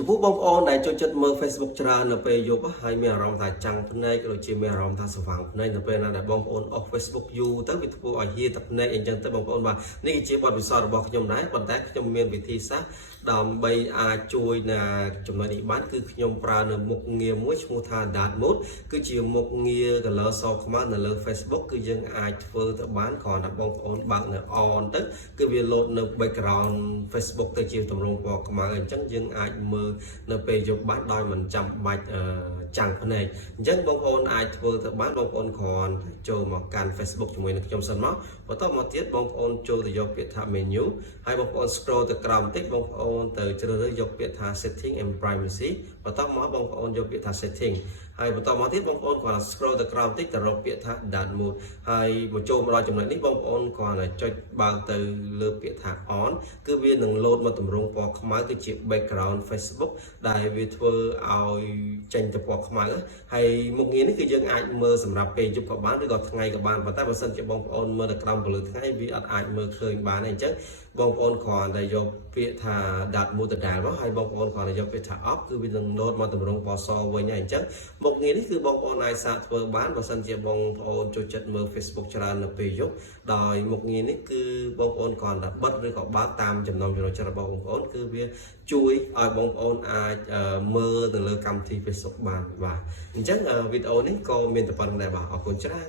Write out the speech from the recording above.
ចំពោះបងប្អូនដែលចូលចិត្តមើល Facebook ច្រើននៅពេលយប់ហើយមានអារម្មណ៍ថាចាំងភ្នែកក៏ដូចជាមានអារម្មណ៍ថាស្វាងភ្នែកនៅពេលណាដែលបងប្អូនអស់ Facebook យូរទៅវាធ្វើឲ្យហៀទឹកភ្នែកអញ្ចឹងទៅបងប្អូនបាទនេះគឺជាបទពិសោធន៍របស់ខ្ញុំដែរប៉ុន្តែខ្ញុំមានវិធីសាស្ត្រដើម្បីអាចជួយណាចំណុចនេះបានគឺខ្ញុំប្រើនៅមុខងារមួយឈ្មោះថា Dark Mode គឺជាមុខងារ color សខ្មៅនៅលើ Facebook គឺយើងអាចធ្វើទៅបានគ្រាន់តែបងប្អូនបើកនៅ on ទៅគឺវា load នៅ background Facebook ទៅជាទម្រង់ពណ៌ខ្មៅអញ្ចឹងយើងអាចមើលនៅពេលយប់បានដោយមិនចាំបាច់ចាំងភ្នែកអញ្ចឹងបងប្អូនអាចធ្វើទៅបានបងប្អូនគ្រាន់ចូលមកកាន់ Facebook ជាមួយនឹងខ្ញុំសិនមកបន្តមកទៀតបងប្អូនចូលទៅយកពាក្យថា menu ហើយបងប្អូន scroll ទៅក្រោមបន្តិចបងប្អូនទៅជ្រើសរើសយកពាក្យថា setting and privacy បន្តមកបងប្អូនយកពាក្យថា setting ហើយបន្តមកទៀតបងប្អូនគ្រាន់តែ scroll ទៅក្រោមបន្តិចទៅរកពាក្យថា dark mode ហើយមកចូលមកដល់ចំណុចនេះបងប្អូនគ្រាន់តែចុចបើកទៅលើពាក្យថា on គឺវានឹង load មកទម្រង់ពណ៌ខ្មៅគឺជា background Facebook ដែលវាធ្វើឲ្យចេញទៅពណ៌ខ្មៅហើយមុខងារនេះគឺយើងអាចមើលសម្រាប់ពេលយប់ក៏បានឬក៏ថ្ងៃក៏បានប៉ុន្តែបើសិនជាបងប្អូនមើលទៅក្រោមពន្លឺថ្ងៃវាអត់អាចមើលឃើញបានទេអញ្ចឹងបងប្អូនគ្រាន់តែយកពាក្យថា dark mode ទៅដែរមកហើយបងប្អូនគ្រាន់តែយកពាក្យថា off គឺវានឹង load មកទម្រង់ពណ៌សវិញហើយអញ្ចឹងមុខងារនេះគឺបងប្អូនអាចសាកធ្វើបានបើសិនជាបងប្អូនចូលចិត្តមើល Facebook ច្រើននៅពេលយប់ដោយមុខងារនេះគឺបងប្អូនគ្រាន់តែបិទឬក៏បើកតាមចំណង់ចំណូលចិត្តរបស់បងប្អូនគឺវាជួយឲ្យបងប្អូនអាចមើលទៅលើកម្មវិធី Facebook បានបាទអញ្ចឹងវីដេអូនេះក៏មានតែប៉ុណ្្នឹងដែរបាទអរគុណច្រើន